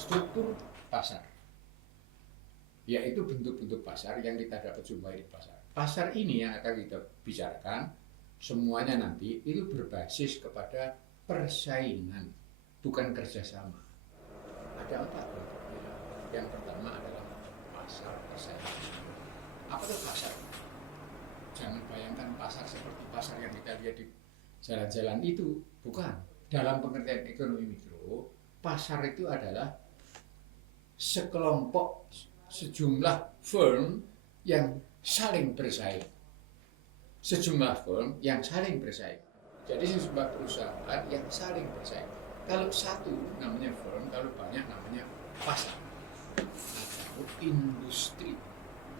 struktur pasar, yaitu bentuk-bentuk pasar yang kita dapat jumpai di pasar. Pasar ini yang akan kita bicarakan semuanya nanti itu berbasis kepada persaingan, bukan kerjasama. Ada empat bentuknya. Yang pertama adalah pasar persaingan. Apa itu pasar? Jangan bayangkan pasar seperti pasar yang kita lihat di jalan-jalan itu, bukan. Dalam pengertian ekonomi mikro, pasar itu adalah sekelompok, sejumlah firm yang saling bersaing. Sejumlah firm yang saling bersaing. Jadi sejumlah perusahaan yang saling bersaing. Kalau satu namanya firm, kalau banyak namanya pasar atau industri.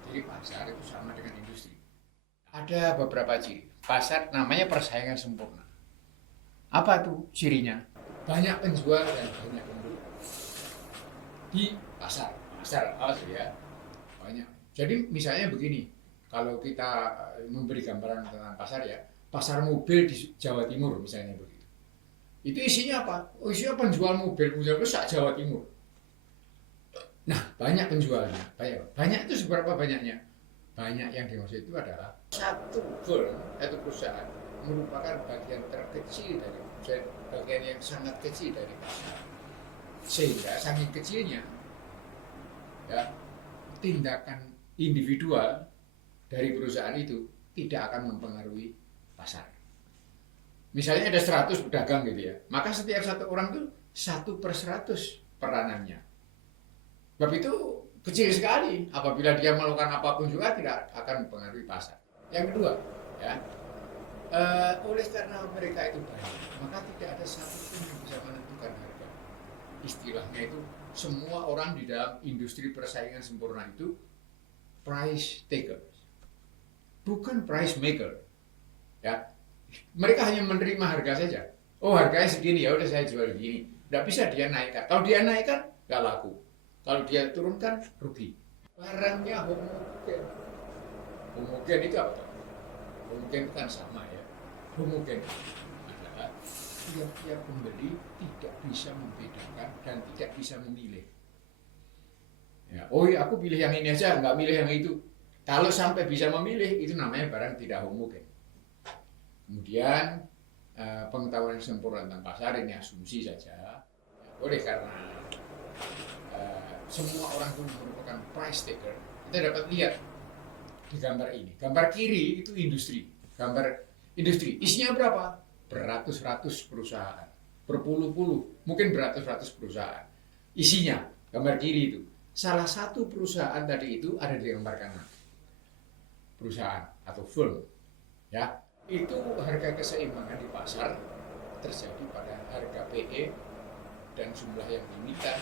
Jadi pasar itu sama dengan industri. Ada beberapa ciri. Pasar namanya persaingan sempurna. Apa tuh cirinya? Banyak penjual dan banyak pembeli di pasar. Pasar ya, banyak. Jadi misalnya begini, kalau kita memberi gambaran tentang pasar ya, pasar mobil di Jawa Timur misalnya begitu. Itu isinya apa? Oh, isinya penjual mobil sak Jawa Timur. Nah, banyak penjualnya. Banyak itu seberapa banyaknya? Banyak yang dimaksud itu adalah satu firm atau perusahaan merupakan bagian terkecil dari bagian yang sangat kecil dari pasar. Sehingga saking kecilnya ya, tindakan individual dari perusahaan itu tidak akan mempengaruhi pasar. Misalnya ada 100 pedagang gitu ya, maka setiap satu orang itu 1/100 peranannya. Sebab itu kecil sekali, apabila dia melakukan apapun juga tidak akan mempengaruhi pasar. Yang kedua, ya, oleh karena mereka itu banyak, maka tidak ada satupun yang bisa menentukan harga. Istilahnya itu semua orang di dalam industri persaingan sempurna itu price taker, bukan price maker. Ya, mereka hanya menerima harga saja. Oh, harganya segini, ya udah saya jual gini. Tidak bisa dia naikkan. Kalau dia naikkan, nggak laku. Kalau dia turunkan, rugi. Barangnya homogen. Homogen itu apa? Homogen kan sama ya. Homogen adalah tiap-tiap pembeli tidak bisa membedakan dan tidak bisa memilih. Ya, oh iya, aku pilih yang ini aja, nggak milih yang itu. Kalau sampai bisa memilih, itu namanya barang tidak homogen. Kemudian pengetahuan yang sempurna tentang pasar ini asumsi saja. Ya, boleh karena semua orang itu merupakan price taker. Kita dapat lihat di gambar ini. Gambar kiri itu industri. Gambar industri. Isinya berapa? Beratus-ratus perusahaan. Berpuluh-puluh, mungkin beratus-ratus perusahaan. Isinya, gambar kiri itu. Salah satu perusahaan tadi itu ada di gambar kanan. Perusahaan atau firm. Ya, itu harga keseimbangan di pasar terjadi pada harga PE dan jumlah yang diminta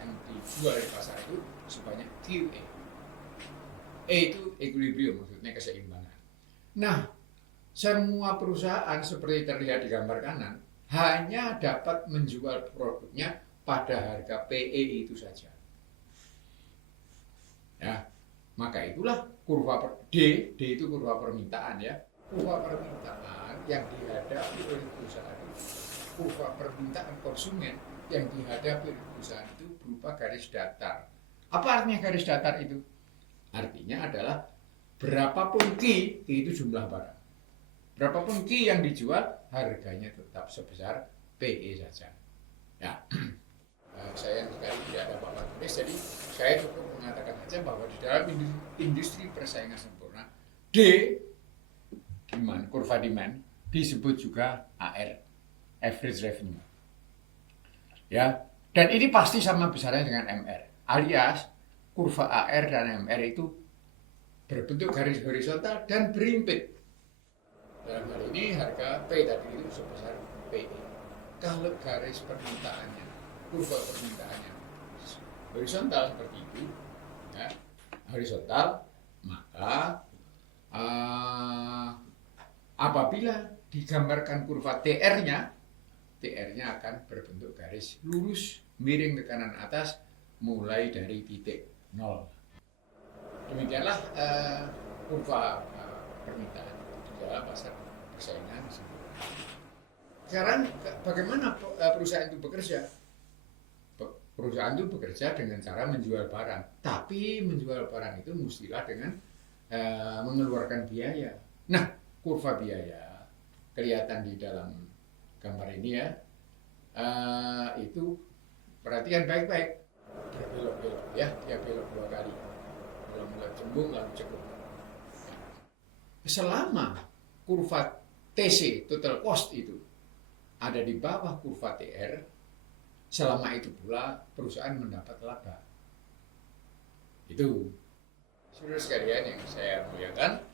yang dijual di pasar itu sebanyak QE. E itu equilibrium, maksudnya keseimbangan. Nah, semua perusahaan seperti terlihat di gambar kanan hanya dapat menjual produknya pada harga PE itu saja. Ya, maka itulah kurva D itu kurva permintaan ya. Kurva permintaan yang dihadapi oleh perusahaan itu, kurva permintaan konsumen yang dihadapi oleh perusahaan itu berupa garis datar. Apa artinya garis datar itu? Artinya adalah berapapun Q itu jumlah barang. Berapapun Q yang dijual, harganya tetap sebesar PE saja. Ya, saya sekali tidak ada apa-apa tulis, jadi saya cukup mengatakan saja bahwa di dalam industri persaingan sempurna, D, demand, kurva demand, disebut juga AR, average revenue. Ya, dan ini pasti sama besarnya dengan MR, alias kurva AR dan MR itu berbentuk garis horizontal dan berimpit. Dalam hal ini harga P tadi itu sebesar PE. Kalau garis permintaannya, kurva permintaannya horizontal seperti itu, ya, horizontal, maka apabila digambarkan kurva TR-nya akan berbentuk garis lurus miring ke kanan atas mulai dari titik 0. Demikianlah kurva permintaan di dalam pasar persaingan. Sekarang bagaimana perusahaan itu bekerja? perusahaan itu bekerja dengan cara menjual barang, tapi menjual barang itu mestilah dengan mengeluarkan biaya. Nah, kurva biaya kelihatan di dalam gambar ini ya. Itu perhatikan baik-baik. Dia belok-belok ya, dia belok 2 kali. Mula-mula cembung lalu cekluk. Selama kurva TC total cost itu ada di bawah kurva TR, selama itu pula perusahaan mendapat laba. Itu, saudara sekalian yang saya muliakan,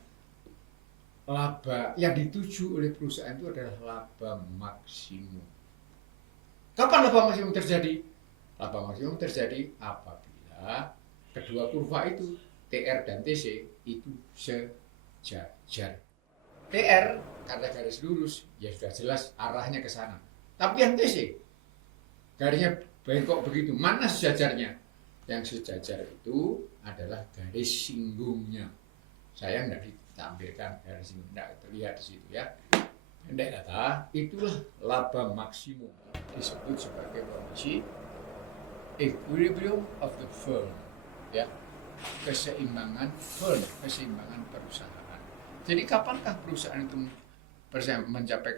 laba yang dituju oleh perusahaan itu adalah laba maksimum. Kapan laba maksimum terjadi? Laba maksimum terjadi apabila kedua kurva itu, TR dan TC, itu sejajar. TR karena garis lurus, ya sudah jelas arahnya ke sana. Tapi yang TC, garisnya bengkok begitu, mana sejajarnya? Yang sejajar itu adalah garis singgungnya. Saya tidak ditampilkan garis singgung, tidak terlihat di situ ya. Pendek kata, itulah laba maksimum, disebut sebagai kondisi equilibrium of the firm, ya, keseimbangan firm, keseimbangan perusahaan. Jadi kapankah perusahaan itu mencapai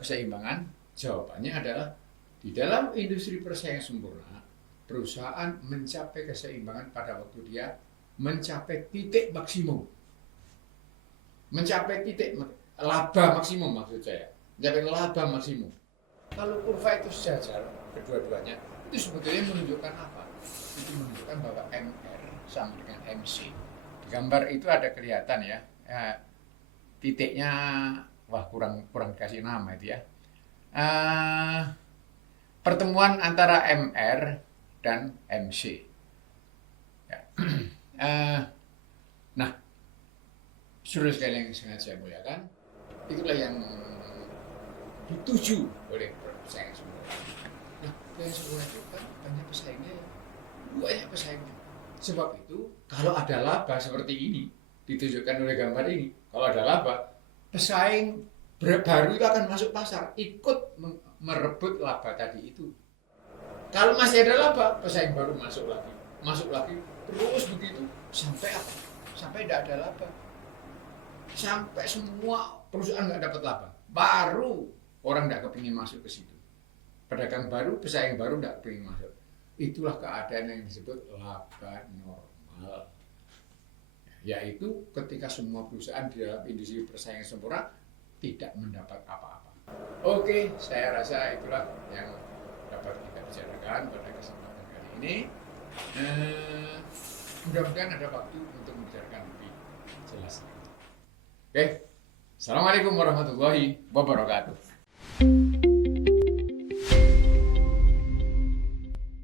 keseimbangan? Jawabannya adalah di dalam industri persaingan sempurna, perusahaan mencapai keseimbangan pada waktu dia mencapai titik maksimum. Mencapai titik laba maksimum maksud saya. Mencapai laba maksimum. Kalau kurva itu sejajar kedua-duanya, itu sebetulnya menunjukkan apa? Itu menunjukkan bahwa MR sama dengan MC. Di gambar itu ada kelihatan ya, titiknya, wah kurang kasih nama itu ya. Pertemuan antara MR dan MC. Ya. Nah, saudara sekalian yang sangat saya muliakan, itulah yang dituju oleh persaingan sempurna. Nah, persaingan sempurna itu kan banyak pesaingnya ya, banyak pesaingnya. Sebab itu, kalau ada laba seperti ini, ditunjukkan oleh gambar ini, kalau ada laba, pesaing baru itu akan masuk pasar, ikut merebut laba tadi itu. Kalau masih ada laba, pesaing baru masuk lagi, terus begitu, sampai apa? Sampai tidak ada laba. Sampai semua perusahaan nggak dapat laba, baru orang nggak kepingin masuk ke situ. Pedagang baru, pesaing baru nggak kepingin masuk. Itulah keadaan yang disebut laba normal. Yaitu ketika semua perusahaan di dalam industri persaingan sempurna tidak mendapat apa-apa. Oke, saya rasa itulah yang dapat kita bicarakan pada kesempatan kali ini. Mudah-mudahan ada waktu untuk membicarakan lebih jelas. Oke, Assalamualaikum warahmatullahi wabarakatuh.